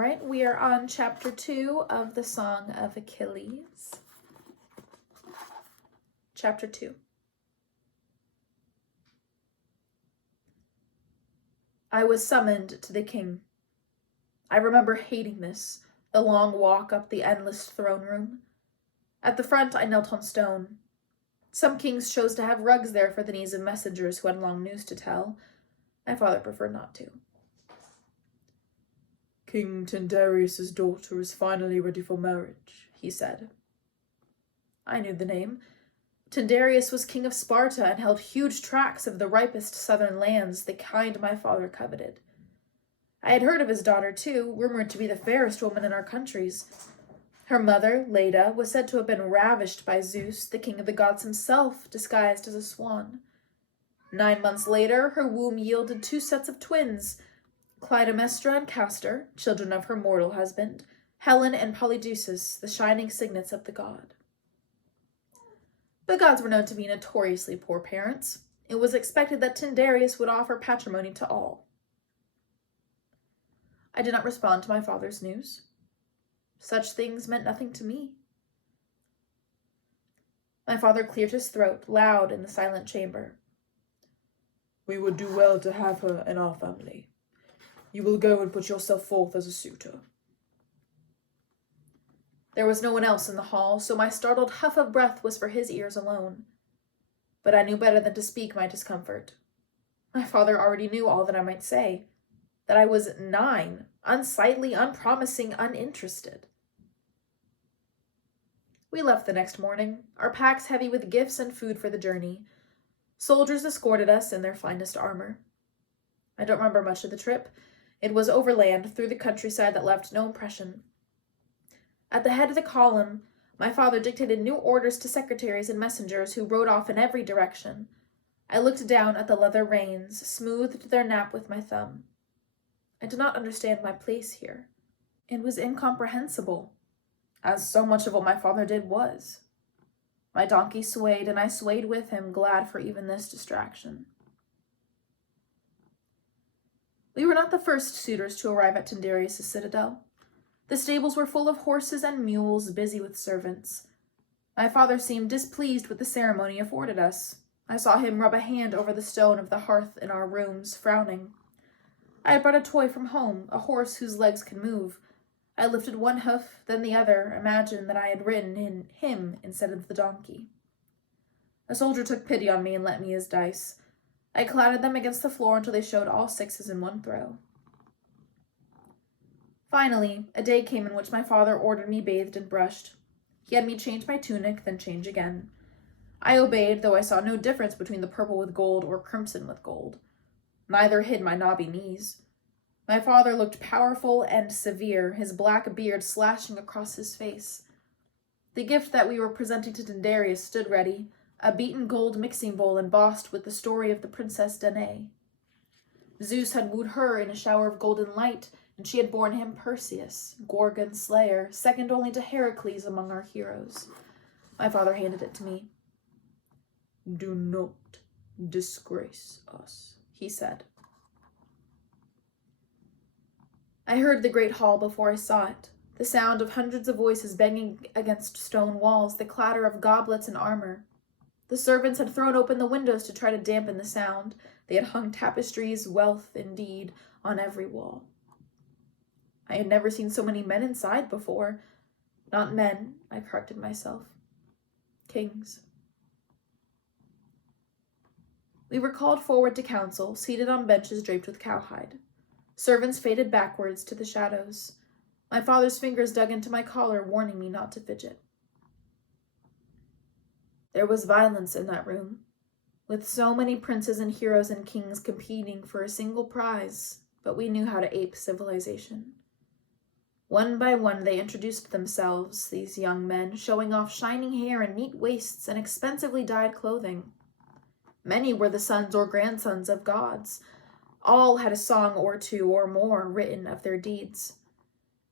right, we are on chapter 2 of the Song of Achilles. Chapter 2. I was summoned to the king. I remember hating this, the long walk up the endless throne room. At the front, I knelt on stone. Some kings chose to have rugs there for the knees of messengers who had long news to tell. My father preferred not to. King Tyndareus' daughter is finally ready for marriage, he said. I knew the name. Tyndareus was king of Sparta and held huge tracts of the ripest southern lands, the kind my father coveted. I had heard of his daughter, too, rumored to be the fairest woman in our countries. Her mother, Leda, was said to have been ravished by Zeus, the king of the gods himself, disguised as a swan. 9 months later, her womb yielded 2 sets of twins, Clytemnestra and Castor, children of her mortal husband, Helen and Polydeuces, the shining signets of the god. The gods were known to be notoriously poor parents. It was expected that Tyndareus would offer patrimony to all. I did not respond to my father's news. Such things meant nothing to me. My father cleared his throat, loud in the silent chamber. We would do well to have her in our family. You will go and put yourself forth as a suitor. There was no one else in the hall, so my startled huff of breath was for his ears alone. But I knew better than to speak my discomfort. My father already knew all that I might say, that I was 9, unsightly, unpromising, uninterested. We left the next morning, our packs heavy with gifts and food for the journey. Soldiers escorted us in their finest armor. I don't remember much of the trip. It was overland through the countryside that left no impression. At the head of the column, my father dictated new orders to secretaries and messengers who rode off in every direction. I looked down at the leather reins, smoothed their nap with my thumb. I did not understand my place here. It was incomprehensible, as so much of what my father did was. My donkey swayed, and I swayed with him, glad for even this distraction. We were not the first suitors to arrive at Tyndareus' citadel. The stables were full of horses and mules, busy with servants. My father seemed displeased with the ceremony afforded us. I saw him rub a hand over the stone of the hearth in our rooms, frowning. I had brought a toy from home, a horse whose legs could move. I lifted one hoof, then the other, imagined that I had ridden in him instead of the donkey. A soldier took pity on me and lent me his dice. I clattered them against the floor until they showed all 6s in one throw. Finally, a day came in which my father ordered me bathed and brushed. He had me change my tunic, then change again. I obeyed, though I saw no difference between the purple with gold or crimson with gold. Neither hid my knobby knees. My father looked powerful and severe, his black beard slashing across his face. The gift that we were presenting to Tyndareus stood ready, a beaten gold mixing bowl embossed with the story of the Princess Danae. Zeus had wooed her in a shower of golden light, and she had borne him Perseus, Gorgon slayer, second only to Heracles among our heroes. My father handed it to me. Do not disgrace us, he said. I heard the great hall before I saw it, the sound of hundreds of voices banging against stone walls, the clatter of goblets and armor. The servants had thrown open the windows to try to dampen the sound. They had hung tapestries, wealth indeed, on every wall. I had never seen so many men inside before. Not men, I corrected myself. Kings. We were called forward to council, seated on benches draped with cowhide. Servants faded backwards to the shadows. My father's fingers dug into my collar, warning me not to fidget. There was violence in that room, with so many princes and heroes and kings competing for a single prize, but we knew how to ape civilization. One by one they introduced themselves, these young men, showing off shining hair and neat waists and expensively dyed clothing. Many were the sons or grandsons of gods. All had a song or two or more written of their deeds.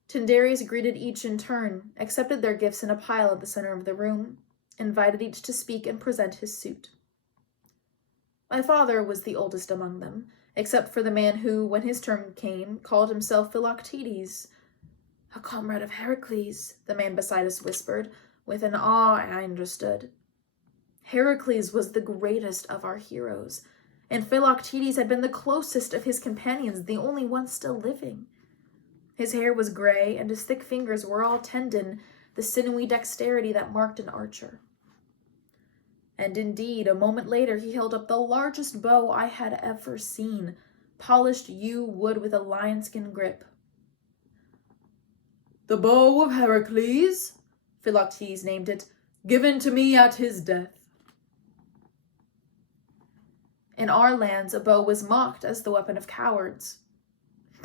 Tyndareus greeted each in turn, accepted their gifts in a pile at the center of the room, invited each to speak and present his suit. My father was the oldest among them, except for the man who, when his turn came, called himself Philoctetes. A comrade of Heracles, the man beside us whispered, with an awe I understood. Heracles was the greatest of our heroes, and Philoctetes had been the closest of his companions, the only one still living. His hair was gray, and his thick fingers were all tendon, the sinewy dexterity that marked an archer. And indeed, a moment later he held up the largest bow I had ever seen, polished yew wood with a lionskin grip. The bow of Heracles, Philoctetes named it, given to me at his death. In our lands, a bow was mocked as the weapon of cowards.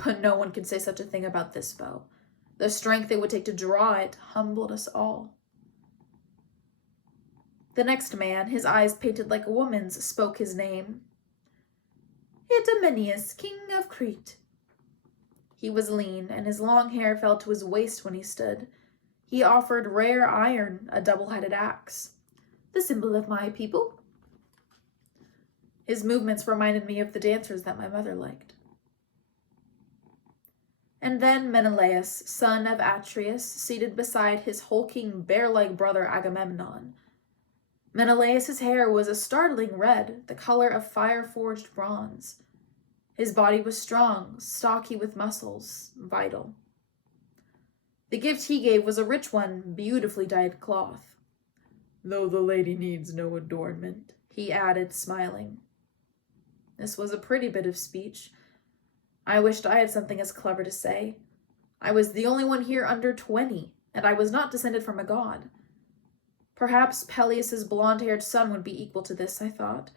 But no one could say such a thing about this bow. The strength it would take to draw it humbled us all. The next man, his eyes painted like a woman's, spoke his name. Idomeneus, king of Crete. He was lean, and his long hair fell to his waist when he stood. He offered rare iron, a double-headed axe, the symbol of my people. His movements reminded me of the dancers that my mother liked. And then Menelaus, son of Atreus, seated beside his hulking, bear-like brother Agamemnon. Menelaus's hair was a startling red, the color of fire-forged bronze. His body was strong, stocky with muscles, vital. The gift he gave was a rich one, beautifully dyed cloth. Though the lady needs no adornment, he added, smiling. This was a pretty bit of speech. I wished I had something as clever to say. I was the only one here under 20, and I was not descended from a god. Perhaps Peleus's blonde-haired son would be equal to this, I thought,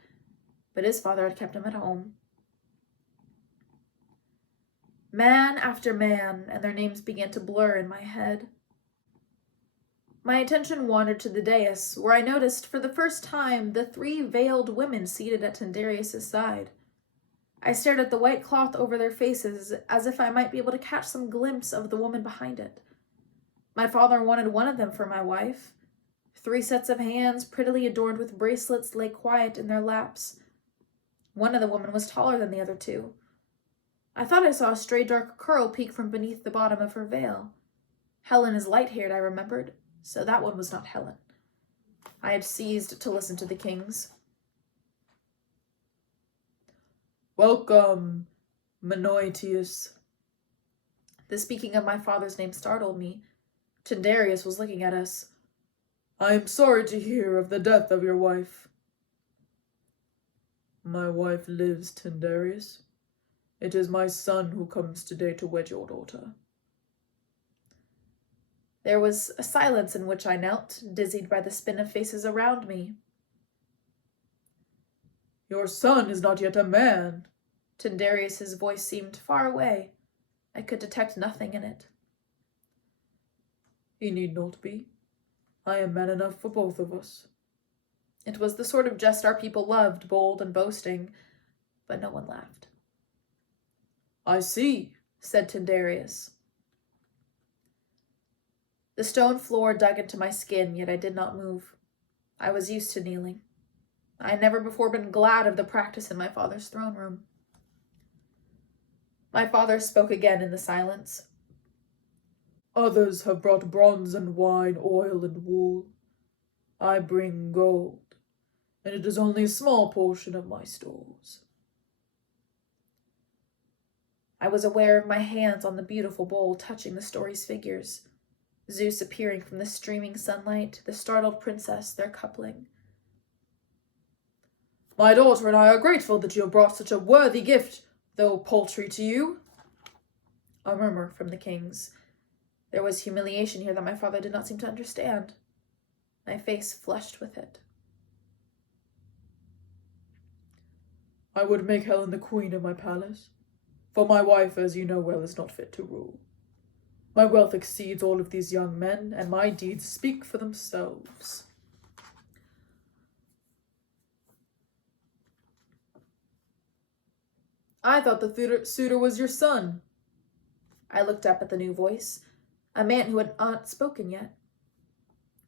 but his father had kept him at home. Man after man, and their names began to blur in my head. My attention wandered to the dais, where I noticed for the first time the 3 veiled women seated at Tyndareus' side. I stared at the white cloth over their faces, as if I might be able to catch some glimpse of the woman behind it. My father wanted one of them for my wife. 3 sets of hands, prettily adorned with bracelets, lay quiet in their laps. One of the women was taller than the other 2. I thought I saw a stray dark curl peek from beneath the bottom of her veil. Helen is light-haired, I remembered, so that one was not Helen. I had ceased to listen to the kings. Welcome, Menoetius. The speaking of my father's name startled me. Tyndareus was looking at us. I am sorry to hear of the death of your wife. My wife lives, Tyndareus. It is my son who comes today to wed your daughter. There was a silence in which I knelt, dizzied by the spin of faces around me. Your son is not yet a man. Tyndareus' voice seemed far away. I could detect nothing in it. He need not be. I am man enough for both of us. It was the sort of jest our people loved, bold and boasting, but no one laughed. I see, said Tyndareus. The stone floor dug into my skin, yet I did not move. I was used to kneeling. I had never before been glad of the practice in my father's throne room. My father spoke again in the silence. Others have brought bronze and wine, oil and wool. I bring gold, and it is only a small portion of my stores. I was aware of my hands on the beautiful bowl touching the story's figures. Zeus appearing from the streaming sunlight, the startled princess, their coupling. My daughter and I are grateful that you have brought such a worthy gift, though paltry to you. A murmur from the kings. There was humiliation here that my father did not seem to understand. My face flushed with it. I would make Helen the queen of my palace, for my wife, as you know well, is not fit to rule. My wealth exceeds all of these young men, and my deeds speak for themselves. I thought the suitor was your son. I looked up at the new voice, a man who had not spoken yet.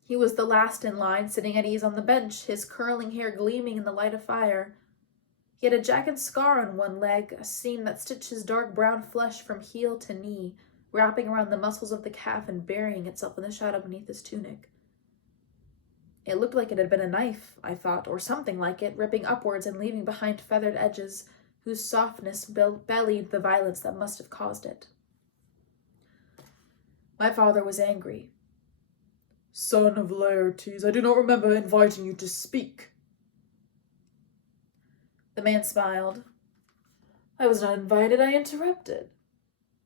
He was the last in line, sitting at ease on the bench, his curling hair gleaming in the light of fire. He had a jagged scar on one leg, a seam that stitched his dark brown flesh from heel to knee, wrapping around the muscles of the calf and burying itself in the shadow beneath his tunic. It looked like it had been a knife, I thought, or something like it, ripping upwards and leaving behind feathered edges whose softness bellied the violence that must have caused it. My father was angry. Son of Laertes, I do not remember inviting you to speak. The man smiled. I was not invited, I interrupted.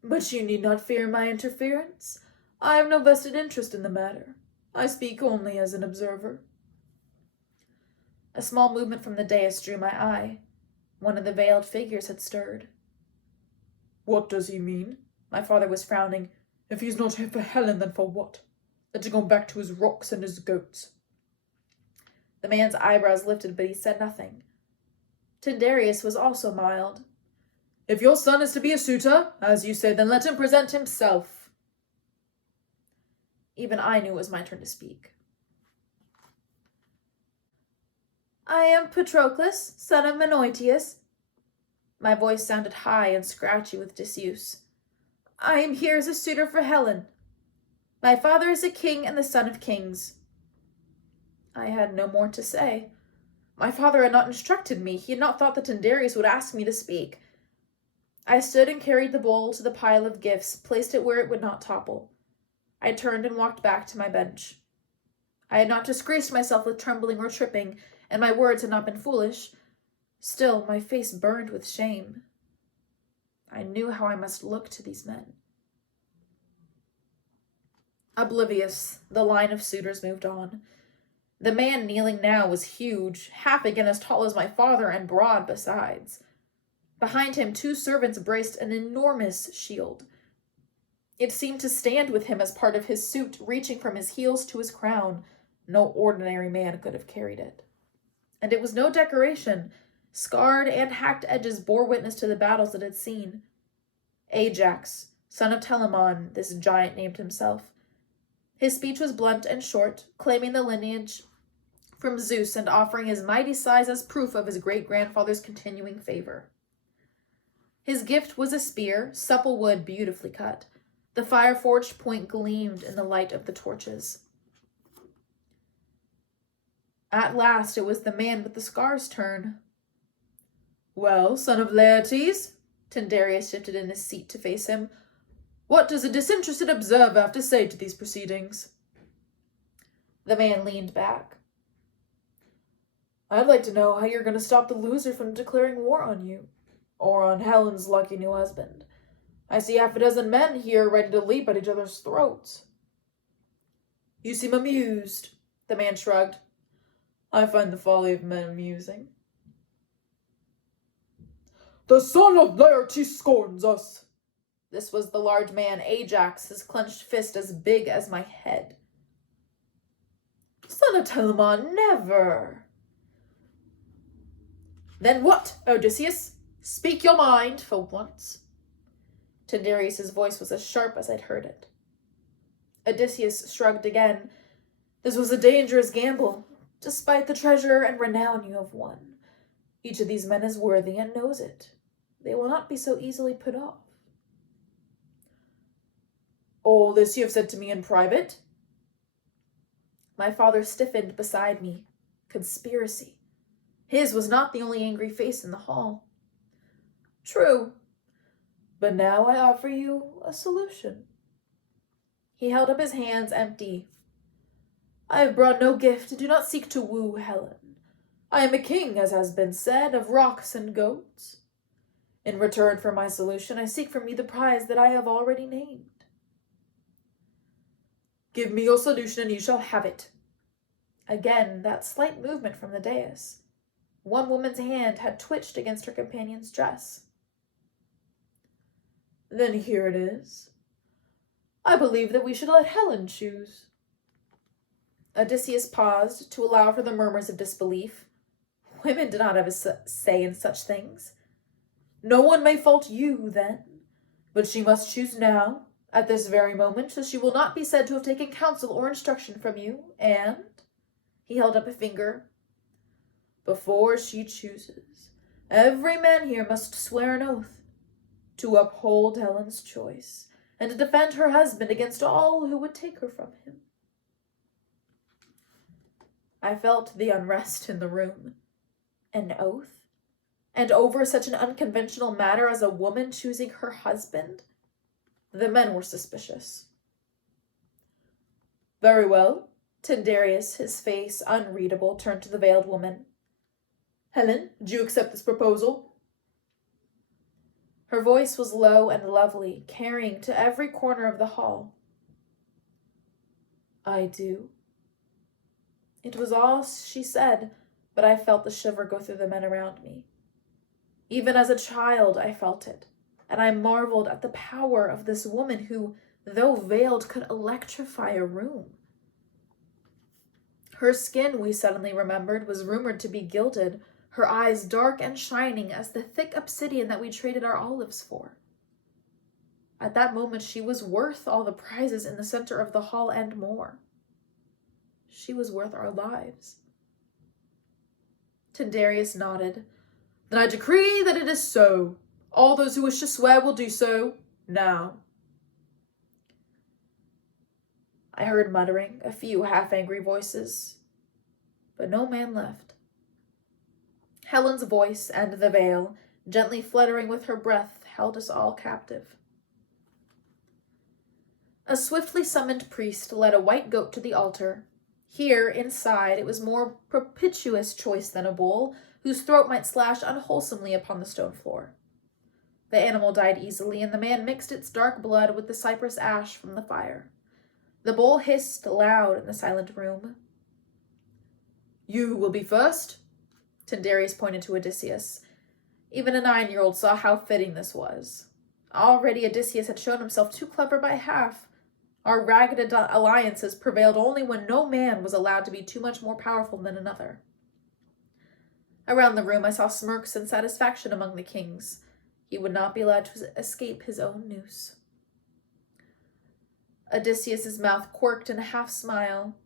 But you need not fear my interference. I have no vested interest in the matter. I speak only as an observer. A small movement from the dais drew my eye. One of the veiled figures had stirred. What does he mean? My father was frowning. If he's not here for Helen, then for what? Let him go back to his rocks and his goats. The man's eyebrows lifted, but he said nothing. Tyndareus was also mild. If your son is to be a suitor, as you say, then let him present himself. Even I knew it was my turn to speak. I am Patroclus, son of Menoetius. My voice sounded high and scratchy with disuse. I am here as a suitor for Helen. My father is a king and the son of kings. I had no more to say. My father had not instructed me. He had not thought that Tyndareus would ask me to speak. I stood and carried the bowl to the pile of gifts, placed it where it would not topple. I turned and walked back to my bench. I had not disgraced myself with trembling or tripping, and my words had not been foolish. Still, my face burned with shame. I knew how I must look to these men. Oblivious, the line of suitors moved on. The man kneeling now was huge, half again as tall as my father, and broad besides. Behind him, 2 servants braced an enormous shield. It seemed to stand with him as part of his suit, reaching from his heels to his crown. No ordinary man could have carried it. And it was no decoration. Scarred and hacked edges bore witness to the battles it had seen. Ajax, son of Telamon, this giant named himself. His speech was blunt and short, claiming the lineage from Zeus and offering his mighty size as proof of his great-grandfather's continuing favor. His gift was a spear, supple wood beautifully cut. The fire-forged point gleamed in the light of the torches. At last it was the man with the scar's turn. Well, son of Laertes, Tyndareus shifted in his seat to face him. What does a disinterested observer have to say to these proceedings? The man leaned back. I'd like to know how you're going to stop the loser from declaring war on you, or on Helen's lucky new husband. I see half a dozen men here ready to leap at each other's throats. You seem amused, the man shrugged. I find the folly of men amusing. The son of Laertes scorns us. This was the large man, Ajax, his clenched fist as big as my head. Son of Telamon, never. Then what, Odysseus? Speak your mind for once. Tyndareus' voice was as sharp as I'd heard it. Odysseus shrugged again. This was a dangerous gamble, despite the treasure and renown you have won. Each of these men is worthy and knows it. They will not be so easily put off. All this you have said to me in private? My father stiffened beside me. Conspiracy. His was not the only angry face in the hall. True, but now I offer you a solution. He held up his hands empty. I have brought no gift and do not seek to woo Helen. I am a king, as has been said, of rocks and goats. In return for my solution, I seek from you the prize that I have already named. Give me your solution and you shall have it. Again, that slight movement from the dais. One woman's hand had twitched against her companion's dress. Then here it is. I believe that we should let Helen choose. Odysseus paused to allow for the murmurs of disbelief. Women do not have a say in such things. No one may fault you, then, but she must choose now, at this very moment, so she will not be said to have taken counsel or instruction from you, and, he held up a finger, before she chooses, every man here must swear an oath to uphold Helen's choice, and to defend her husband against all who would take her from him. I felt the unrest in the room. An oath? And over such an unconventional matter as a woman choosing her husband? The men were suspicious. "Very well." Tyndareus, his face unreadable, turned to the veiled woman. "Helen, do you accept this proposal?" Her voice was low and lovely, carrying to every corner of the hall. "I do." It was all she said, but I felt the shiver go through the men around me. Even as a child, I felt it, and I marveled at the power of this woman who, though veiled, could electrify a room. Her skin, we suddenly remembered, was rumored to be gilded, her eyes dark and shining as the thick obsidian that we traded our olives for. At that moment, she was worth all the prizes in the center of the hall and more. She was worth our lives. Tyndareus nodded. "Then I decree that it is so. All those who wish to swear will do so now." I heard muttering, a few half-angry voices, but no man left. Helen's voice and the veil, gently fluttering with her breath, held us all captive. A swiftly summoned priest led a white goat to the altar. Here, inside, it was more propitious choice than a bull, whose throat might slash unwholesomely upon the stone floor. The animal died easily, and the man mixed its dark blood with the cypress ash from the fire. The bull hissed loud in the silent room. "You will be first?" Tyndareus pointed to Odysseus. Even a 9-year-old saw how fitting this was. Already Odysseus had shown himself too clever by half. Our ragged alliances prevailed only when no man was allowed to be too much more powerful than another. Around the room I saw smirks and satisfaction among the kings. He would not be allowed to escape his own noose. Odysseus's mouth quirked in a half-smile.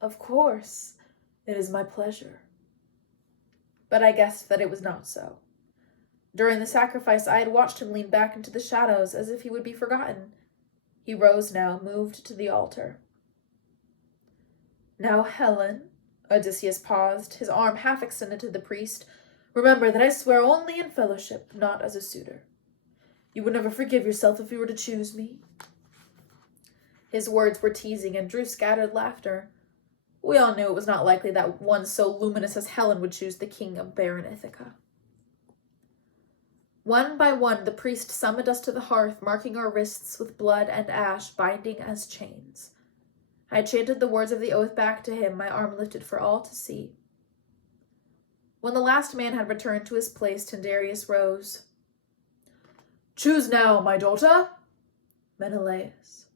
"Of course, it is my pleasure." But I guessed that it was not so. During the sacrifice, I had watched him lean back into the shadows as if he would be forgotten. He rose now, moved to the altar. "Now, Helen," Odysseus paused, his arm half extended to the priest, "remember that I swear only in fellowship, not as a suitor. You would never forgive yourself if you were to choose me." His words were teasing and drew scattered laughter. We all knew it was not likely that one so luminous as Helen would choose the king of barren Ithaca. One by one, the priest summoned us to the hearth, marking our wrists with blood and ash, binding as chains. I chanted the words of the oath back to him, my arm lifted for all to see. When the last man had returned to his place, Tyndareus rose. "Choose now, my daughter." "Menelaus."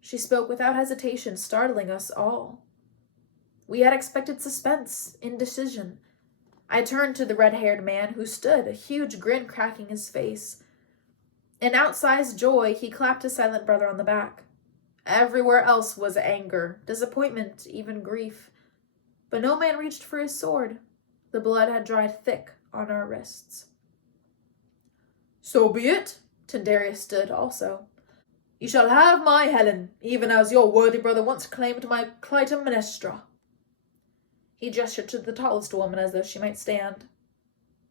She spoke without hesitation, startling us all. We had expected suspense, indecision. I turned to the red-haired man who stood, a huge grin cracking his face. In outsized joy, he clapped his silent brother on the back. Everywhere else was anger, disappointment, even grief. But no man reached for his sword. The blood had dried thick on our wrists. "So be it." Tyndareus stood also. "You shall have my Helen, even as your worthy brother once claimed my Clytemnestra." He gestured to the tallest woman as though she might stand.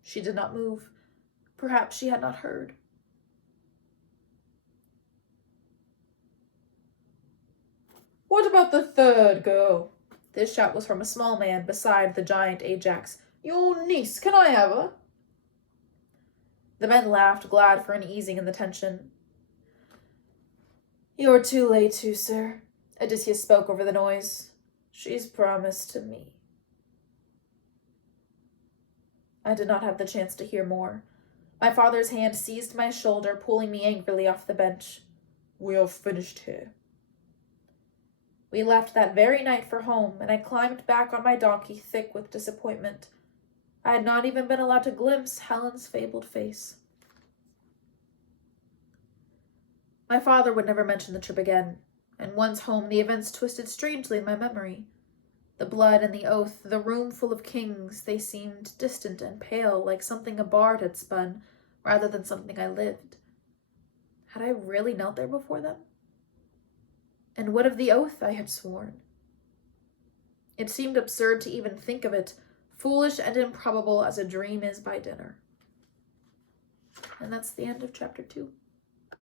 She did not move. Perhaps she had not heard. "What about the third girl?" This shout was from a small man beside the giant Ajax. "Your niece, can I have her?" The men laughed, glad for an easing in the tension. "You're too late, sir," Odysseus spoke over the noise. "She's promised to me." I did not have the chance to hear more. My father's hand seized my shoulder, pulling me angrily off the bench. "We are finished here." We left that very night for home, and I climbed back on my donkey, thick with disappointment. I had not even been allowed to glimpse Helen's fabled face. My father would never mention the trip again, and once home the events twisted strangely in my memory. The blood and the oath, the room full of kings, they seemed distant and pale, like something a bard had spun, rather than something I lived. Had I really knelt there before them? And what of the oath I had sworn? It seemed absurd to even think of it, foolish and improbable as a dream is by dinner. And that's the end of chapter 2.